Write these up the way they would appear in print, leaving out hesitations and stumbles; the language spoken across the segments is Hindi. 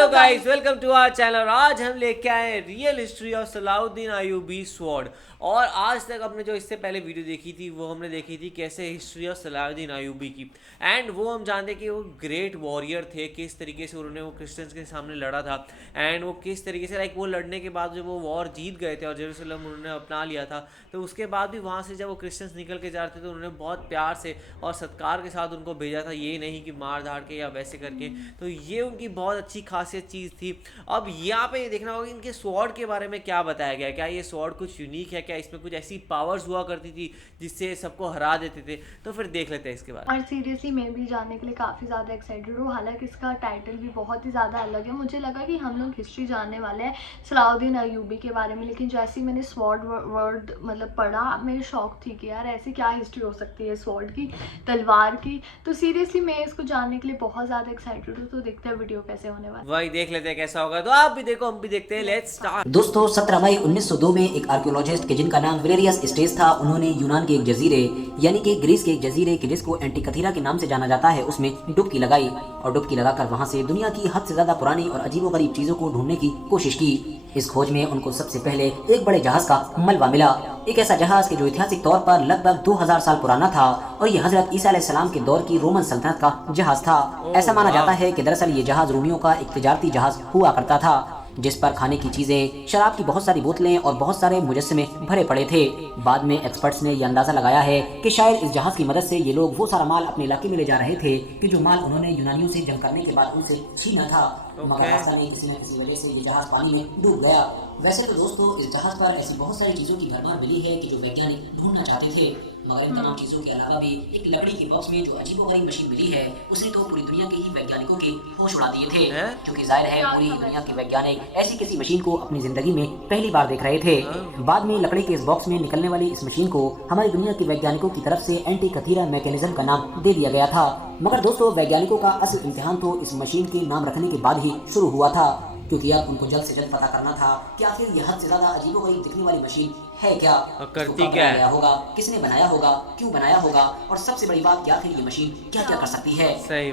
Hello guys, welcome to our channel. आज हम लेके आए हैं real history of Salahuddin Ayyubi sword. और आज तक हमने जो इससे पहले वीडियो देखी थी वो हमने देखी थी कैसे हिस्ट्री ऑफ सलाउद्दीन अय्यूबी की। एंड वो हम जानते कि वो ग्रेट वॉरियर थे, किस तरीके से उन्होंने वो क्रिश्चियंस के सामने लड़ा था। एंड वो किस तरीके से वो लड़ने के बाद जब वो वॉर जीत गए थे और जेरूसलम उन्होंने अपना लिया था, तो उसके बाद भी वहाँ से जब वो क्रिश्चियंस निकल के जा रहे थे तो उन्होंने बहुत प्यार से और सत्कार के साथ उनको भेजा था, ये नहीं कि मार धाड़ के या वैसे करके। तो ये उनकी बहुत अच्छी खासियत चीज़ थी। अब यहाँ पे ये देखना होगा कि इनके स्वॉर्ड के बारे में क्या बताया गया, क्या ये स्वॉर्ड कुछ यूनिक है, क्या इसमें कुछ ऐसी पावर्स हुआ करती थी जिससे सबको हरा देते थे। तो फिर देख लेते हैं इसके बारे में। और सीरियसली मैं भी जानने के लिए काफ़ी ज़्यादा एक्साइटेड हूँ। हालांकि इसका टाइटल भी बहुत ही ज़्यादा अलग है। मुझे लगा कि हम लोग हिस्ट्री जानने वाले हैं सलाउद्दीन अय्यूबी के बारे में, लेकिन जैसे ही मैंने स्वॉर्ड वर्ड मतलब पढ़ा, मैं शॉक थी कि यार ऐसी क्या हिस्ट्री हो सकती है स्वॉर्ड की, तलवार की। तो सीरियसली मैं इसको जानने के लिए बहुत ज़्यादा एक्साइटेड हूँ। तो देखते हैं वीडियो कैसे होने वाला है। वही देख लेते हैं कैसा होगा। तो आप भी देखो, हम भी देखते हैं। Let's start. दोस्तों 17 मई 1902 में एक आर्कियोलॉजिस्ट के जिनका नाम वेलेरियस स्टेस था, उन्होंने यूनान के एक जजीरे यानी कि ग्रीस के एक जजीरे के जिसको एंटिकथीरा के नाम से जाना जाता है उसमें डुबकी लगाई और डुबकी लगाकर वहां से दुनिया की हद से ज्यादा पुरानी और अजीबोगरीब चीजों को ढूंढने की कोशिश की। इस खोज में उनको सबसे पहले एक बड़े जहाज का मलबा मिला, एक ऐसा जहाज के जो ऐतिहासिक तौर पर लगभग 2000 साल पुराना था और ये हजरत ईसा अलैहिस्सलाम के दौर की रोमन सल्तनत का जहाज था। ऐसा माना जाता है कि दरअसल ये जहाज रोमियों का एक तिजारती जहाज हुआ करता था जिस पर खाने की चीजें, शराब की बहुत सारी बोतलें और बहुत सारे मुजस्समे भरे पड़े थे। बाद में एक्सपर्ट्स ने यह अंदाजा लगाया है कि शायद इस जहाज की मदद से ये लोग वो सारा माल अपने इलाके में ले जा रहे थे कि जो माल उन्होंने यूनानियों से जंग करने के बाद उनसे छीना था। मगर रास्ते में किसी न किसी वजह से ये जहाज पानी में डूब गया। वैसे तो दोस्तों इस जहाज पर ऐसी बहुत सारी चीजों की भरमार मिली है कि जो वैज्ञानिक ढूंढना चाहते थे, मगर इन तमाम चीजों के अलावा भी एक लकड़ी के बॉक्स में जो अजीबोगरीब मशीन मिली है उसने तो पूरी दुनिया के ही वैज्ञानिकों के होश उड़ा दिए थे। क्योंकि जाहिर है पूरी दुनिया के वैज्ञानिक ऐसी किसी मशीन को अपनी जिंदगी में पहली बार देख रहे थे। बाद में लकड़ी के इस बॉक्स में निकलने वाली इस मशीन को हमारी दुनिया के वैज्ञानिकों की तरफ से एंटिकथीरा मैकेनिज्म का नाम दे दिया गया था। मगर दोस्तों वैज्ञानिकों का असल इम्तिहान तो इस मशीन के नाम रखने के बाद ही शुरू हुआ था, क्योंकि अब उनको जल्द से जल्द पता करना था कि आखिर यह हद से ज्यादा अजीबोगरीब दिखने वाली मशीन है क्या, करती क्या है, होगा, किसने बनाया होगा, क्यों बनाया होगा और सबसे बड़ी बात कि आखिर ये मशीन क्या क्या कर सकती है।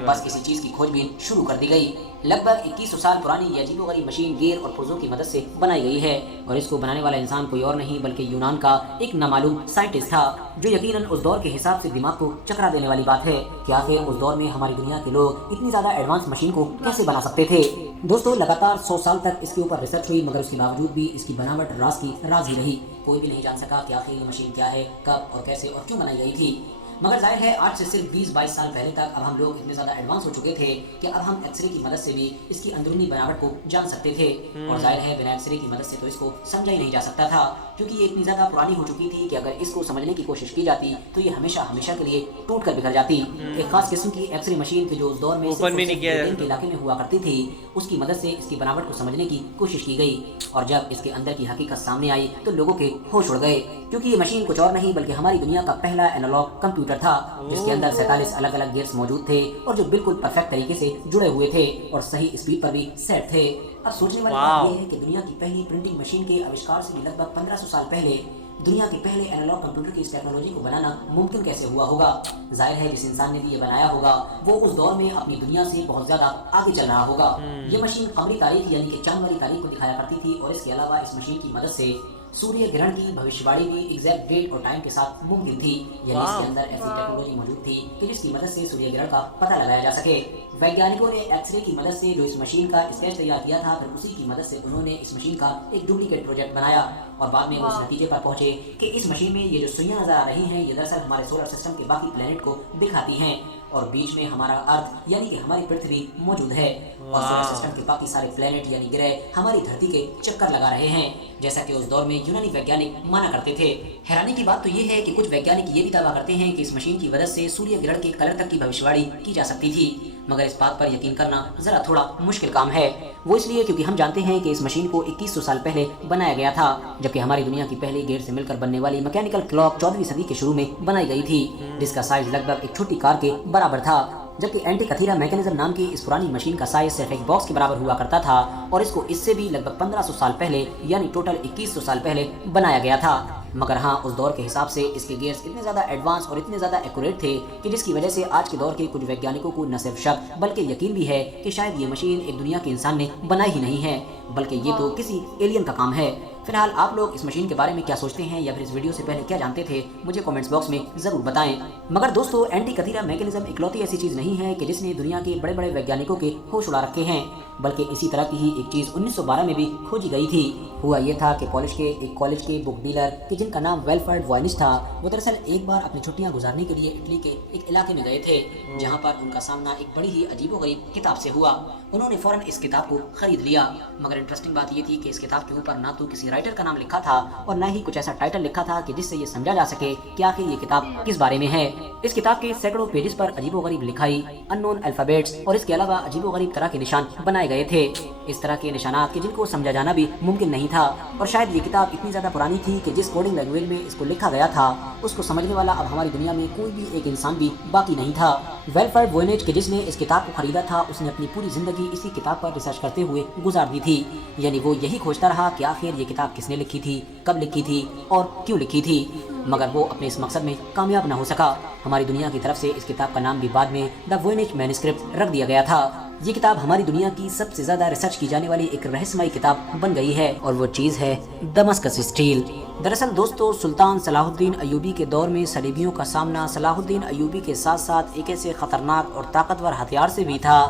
बस किसी चीज की खोजबीन शुरू कर दी गई। लगभग 2100 साल पुरानी ये अजीबोगरीब मशीन गेर और पुर्जों की मदद से बनाई गई है और इसको बनाने वाला इंसान कोई और नहीं बल्कि यूनान का एक नामालूम साइंटिस्ट था, जो यकीनन उस दौर के हिसाब से दिमाग को चकरा देने वाली बात है कि आखिर उस दौर में हमारी दुनिया के लोग इतनी ज्यादा एडवांस मशीन को कैसे बना सकते थे। दोस्तों लगातार 100 साल तक इसके ऊपर रिसर्च हुई, मगर उसके बावजूद भी इसकी बनावट राज की राज ही रही। कोई भी नहीं जान सका कि आखिर ये मशीन क्या है, कब और कैसे और क्यों बनाई गई थी। मगर जाहिर है आज से सिर्फ 20-22 साल पहले तक अब हम लोग इतने ज़्यादा एडवांस हो चुके थे कि अब हम एक्सरे की मदद से भी इसकी अंदरूनी बनावट को जान सकते थे। और जाहिर है बिना एक्सरे की मदद से तो इसको समझा ही नहीं जा सकता था, क्योंकि ये इतनी ज़्यादा पुरानी हो चुकी थी कि अगर इसको समझने की कोशिश की जाती तो ये हमेशा हमेशा के लिए टूट कर बिखर जाती। एक खास किस्म की एक्सरे मशीन जो उस दौर में के इलाके में हुआ करती थी, उसकी मदद से इसकी बनावट को समझने की कोशिश की गई और जब इसके अंदर की हकीकत सामने आई तो लोगों के होश उड़ गए, क्योंकि ये मशीन कुछ और नहीं बल्कि हमारी दुनिया का पहला एनालॉग कंप्यूटर था, जिसके अंदर 47 अलग अलग गेट्स मौजूद थे और जो बिल्कुल परफेक्ट तरीके से जुड़े हुए थे और सही स्पीड पर भी सेट थे। अब सोचने वाली बात यह है कि दुनिया की पहली प्रिंटिंग मशीन के आविष्कार से भी लगभग 1500 साल पहले दुनिया के पहले एनालॉग कंप्यूटर की इस टेक्नोलॉजी को बनाना मुमकिन कैसे हुआ होगा। जाहिर है जिस इंसान ने भी ये बनाया होगा वो उस दौर में अपनी दुनिया से बहुत ज्यादा आगे चल रहा होगा। ये मशीन कमरी तारीख यानी कि चांद वाली तारीख को दिखाया करती थी और इसके अलावा इस मशीन की मदद से सूर्य ग्रहण की भविष्यवाणी भी एग्जैक्ट डेट और टाइम के साथ मुमकिन थी। यानी इसके अंदर ऐसी टेक्नोलॉजी मौजूद थी कि जिसकी मदद से सूर्य ग्रहण का पता लगाया जा सके। वैज्ञानिकों ने एक्सरे की मदद से जो इस मशीन का स्केच तैयार किया था, फिर उसी की मदद से उन्होंने इस मशीन का एक डुप्लीकेट प्रोजेक्ट बनाया और बाद में उस नतीजे पर पहुंचे कि इस मशीन में ये जो सुइयां नजर आ रही हैं ये दरअसल हमारे सोलर सिस्टम के बाकी प्लेनेट को दिखाती हैं और बीच में हमारा अर्थ यानी कि हमारी पृथ्वी मौजूद है और सोलर सिस्टम के बाकी सारे प्लेनेट यानी ग्रह हमारी धरती के चक्कर लगा रहे हैं, जैसा कि उस दौर में यूनानी वैज्ञानिक माना करते थे। हैरानी की बात तो ये है कि कुछ वैज्ञानिक ये भी दावा करते हैं कि इस मशीन की मदद से सूर्य ग्रहण के कलर तक की भविष्यवाणी की जा सकती थी, मगर इस बात पर यकीन करना जरा थोड़ा मुश्किल काम है। वो इसलिए क्योंकि हम जानते हैं कि इस मशीन को 2100 साल पहले बनाया गया था, जबकि हमारी दुनिया की पहली गेट से मिलकर बनने वाली मैकेनिकल क्लॉक 14वीं सदी के शुरू में बनाई गई थी, जिसका साइज लगभग एक छोटी कार के बराबर था। जबकि एंटी कथीरा मैकेनिज्म नाम की इस पुरानी मशीन का साइज सिर्फ एक बॉक्स के बराबर हुआ करता था और इसको इससे भी लगभग 1500 साल पहले यानी टोटल 2100 साल पहले बनाया गया था। मगर हाँ, उस दौर के हिसाब से इसके गियर्स इतने ज़्यादा एडवांस और इतने ज़्यादा एक्यूरेट थे कि जिसकी वजह से आज के दौर के कुछ वैज्ञानिकों को न सिर्फ शक बल्कि यकीन भी है कि शायद ये मशीन एक दुनिया के इंसान ने बनाई ही नहीं है, बल्कि ये तो किसी एलियन का काम है। फिलहाल आप लोग इस मशीन के बारे में क्या सोचते हैं या फिर इस वीडियो से पहले क्या जानते थे, मुझे कमेंट्स बॉक्स में जरूर बताएं। मगर दोस्तों, एंटी कथीरा मैकेनिज्म इकलौती ऐसी चीज नहीं है कि जिसने दुनिया के बड़े बड़े वैज्ञानिकों के होश उड़ा रखे हैं, बल्कि इसी तरह की ही एक चीज 1912 में भी खोजी गई थी। हुआ ये था कि एक कॉलेज के बुक डीलर कि जिनका नाम वेल्फर्ड वॉयनिच था, वो दरअसल एक बार अपनी छुट्टियां गुजारने के लिए इटली के एक इलाके में गए थे, जहाँ पर उनका सामना एक बड़ी ही अजीबोगरीब किताब से हुआ। उन्होंने फौरन इस किताब को खरीद लिया, मगर इंटरेस्टिंग बात ये थी कि इस किताब के ऊपर ना तो किसी राइटर का नाम लिखा था और न ही कुछ ऐसा टाइटल लिखा था कि जिससे ये समझा जा सके कि आखिर ये किताब किस बारे में है। इस किताब के सैकड़ों पेजेस पर अजीबोगरीब लिखाई, अननोन अल्फाबेट्स और इसके अलावा अजीबोगरीब तरह के निशान बनाए गए थे, इस तरह के निशानात के जिनको समझा जाना भी मुमकिन नहीं था। और शायद ये किताब इतनी ज्यादा पुरानी थी कि जिस कोडिंग लैंग्वेज में इसको लिखा गया था उसको समझने वाला अब हमारी दुनिया में कोई भी एक इंसान भी बाकी नहीं था। वेल्फर्ड वॉयनिच के जिसने इस किताब को खरीदा था, उसने अपनी पूरी जिंदगी इसी किताब पर रिसर्च करते हुए गुजार दी थी, यानी वो यही खोजता रहा कि आखिर ये किताब किसने लिखी थी, कब लिखी थी और क्यों लिखी थी, मगर वो अपने इस मकसद में कामयाब न हो सका। हमारी दुनिया की तरफ से इस किताब का नाम भी बाद में द वॉयनिच मैन्युस्क्रिप्ट रख दिया गया था। ये किताब हमारी दुनिया की सबसे ज्यादा रिसर्च की जाने वाली एक रहस्यमयी किताब बन गई है और वो चीज है दमस्कस स्टील। दरअसल दोस्तों, सुल्तान सलाहुद्दीन अयूबी के दौर में सलीबियों का सामना सलाहुद्दीन अयूबी के साथ साथ एक ऐसे खतरनाक और ताकतवर हथियार से भी था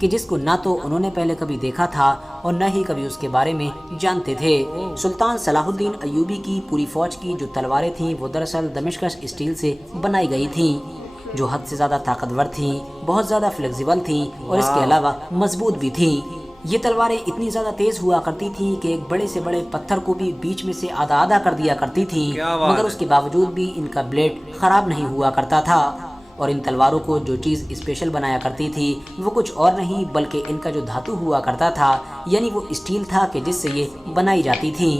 कि जिसको ना तो उन्होंने पहले कभी देखा था और न ही कभी उसके बारे में जानते थे। सुल्तान सलाहुद्दीन अयूबी की पूरी फौज की जो तलवारें थीं वो दरअसल दमिश्कस स्टील से बनाई गई थीं, जो हद से ज़्यादा ताकतवर थीं, बहुत ज़्यादा फ्लेक्सिबल थीं और इसके अलावा मजबूत भी थीं। ये तलवारें इतनी ज़्यादा तेज़ हुआ करती थीं कि एक बड़े से बड़े पत्थर को भी बीच में से आधा आधा कर दिया करती थीं, मगर उसके बावजूद भी इनका ब्लेड ख़राब नहीं हुआ करता था। और इन तलवारों को जो चीज़ स्पेशल बनाया करती थी वो कुछ और नहीं बल्कि इनका जो धातु हुआ करता था, यानी वो स्टील था कि जिससे ये बनाई जाती थी।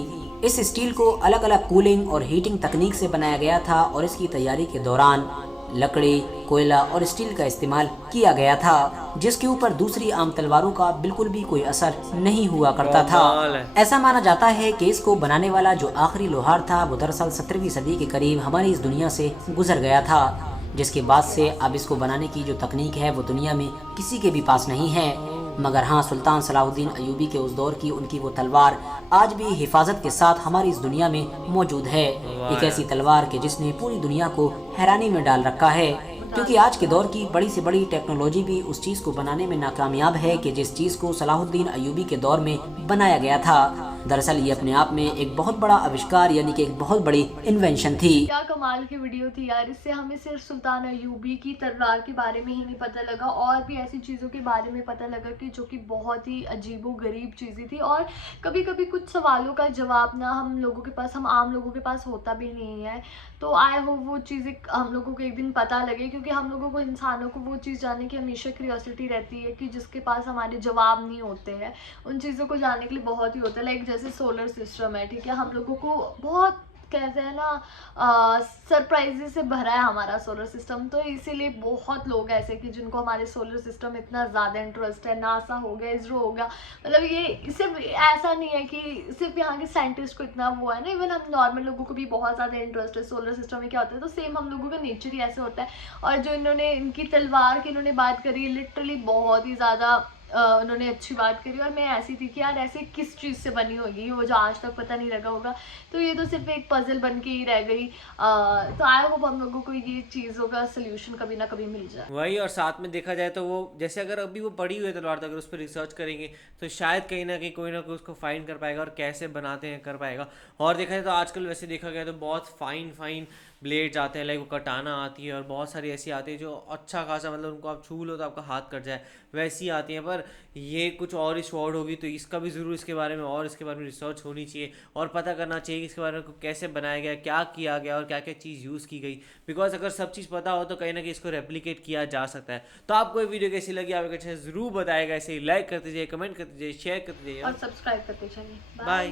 इस स्टील को अलग अलग कूलिंग और हीटिंग तकनीक से बनाया गया था और इसकी तैयारी के दौरान लकड़ी, कोयला और स्टील का इस्तेमाल किया गया था, जिसके ऊपर दूसरी आम तलवारों का बिल्कुल भी कोई असर नहीं हुआ करता था। ऐसा माना जाता है कि इसको बनाने वाला जो आखिरी लोहार था वो दरअसल 17वीं सदी के करीब हमारी इस दुनिया से गुजर गया था, जिसके बाद से अब इसको बनाने की जो तकनीक है वो दुनिया में किसी के भी पास नहीं है। मगर हाँ, सुल्तान सलाहुद्दीन अयूबी के उस दौर की उनकी वो तलवार आज भी हिफाजत के साथ हमारी इस दुनिया में मौजूद है। एक ऐसी तलवार के जिसने पूरी दुनिया को हैरानी में डाल रखा है, क्योंकि आज के दौर की बड़ी से बड़ी टेक्नोलॉजी भी उस चीज़ को बनाने में नाकामयाब है कि जिस चीज़ को सलाहुद्दीन अयूबी के दौर में बनाया गया था। दरअसल ये अपने आप में एक बहुत बड़ा आविष्कार यानी कि एक बहुत बड़ी इन्वेंशन थी। क्या कमाल की वीडियो थी यार, इससे हमें सिर्फ सुल्तान अयूबी की तलवार के बारे में ही नहीं पता लगा, और भी ऐसी चीज़ों के बारे में पता लगा कि जो कि बहुत ही अजीबो गरीब चीज़ें थी। और कभी कभी कुछ सवालों का जवाब ना हम लोगों के पास, हम आम लोगों के पास होता भी नहीं है। तो आई होप वो चीज़ें हम लोगों को एक दिन पता लगे, क्योंकि हम लोगों को, इंसानों को वो चीज़ जानने की हमेशा क्यूरियोसिटी रहती है कि जिसके पास हमारे जवाब नहीं होते हैं, उन चीज़ों को जानने के लिए बहुत ही होता है। लाइक जैसे सोलर सिस्टम है, ठीक है, हम लोगों को बहुत कहते हैं ना सरप्राइजेस से भरा है हमारा सोलर सिस्टम, तो इसीलिए बहुत लोग ऐसे कि जिनको हमारे सोलर सिस्टम इतना ज़्यादा इंटरेस्ट है, नासा हो गया, इसरो हो गया, मतलब ये सिर्फ ऐसा नहीं है कि सिर्फ यहाँ के साइंटिस्ट को इतना वो है ना, इवन हम नॉर्मल लोगों को भी बहुत ज़्यादा इंटरेस्ट है सोलर सिस्टम में क्या होता है। तो सेम हम लोगों का नेचर ही ऐसे होता है। और जो इन्होंने इनकी तलवार की इन्होंने बात करी, लिटरली बहुत ही ज़्यादा उन्होंने अच्छी बात करी। और मैं ऐसी थी कि यार ऐसे किस चीज़ से बनी होगी वो, जो आज तक पता नहीं लगा होगा। तो ये तो सिर्फ एक पजल बन के ही रह गई। तो आई होप हम लोगों को ये चीज़ों का सोल्यूशन कभी ना कभी मिल जाए। वही, और साथ में देखा जाए तो वो जैसे अगर अभी वो पड़ी हुई है तलवार, तो अगर उस पर रिसर्च करेंगे तो शायद कहीं ना कहीं कोई ना कोई उसको फाइंड कर पाएगा और कैसे बनाते हैं कर पाएगा। और देखा जाए तो आजकल वैसे देखा गया तो बहुत फाइन ब्लेड्स आते हैं, लाइक वो कटाना आती है और बहुत सारी ऐसी आती है जो अच्छा खासा, मतलब उनको आप छू लो तो आपका हाथ कट जाए, वैसी आती हैं। पर ये कुछ और ही स्वॉर्ड होगी तो इसका भी ज़रूर इसके बारे में और इसके बारे में रिसर्च होनी चाहिए और पता करना चाहिए कि इसके बारे में कैसे बनाया गया, क्या किया गया और क्या क्या चीज़ यूज़ की गई। बिकॉज अगर सब चीज़ पता हो तो कहीं ना कहीं इसको रेप्लिकेट किया जा सकता है। तो आपको ये वीडियो कैसी लगी आप अच्छा ज़रूर बताएगा, ऐसे ही लाइक करते जाइए, कमेंट करते जाइए, शेयर करते जाइए और सब्सक्राइब करते चलिए। बाय।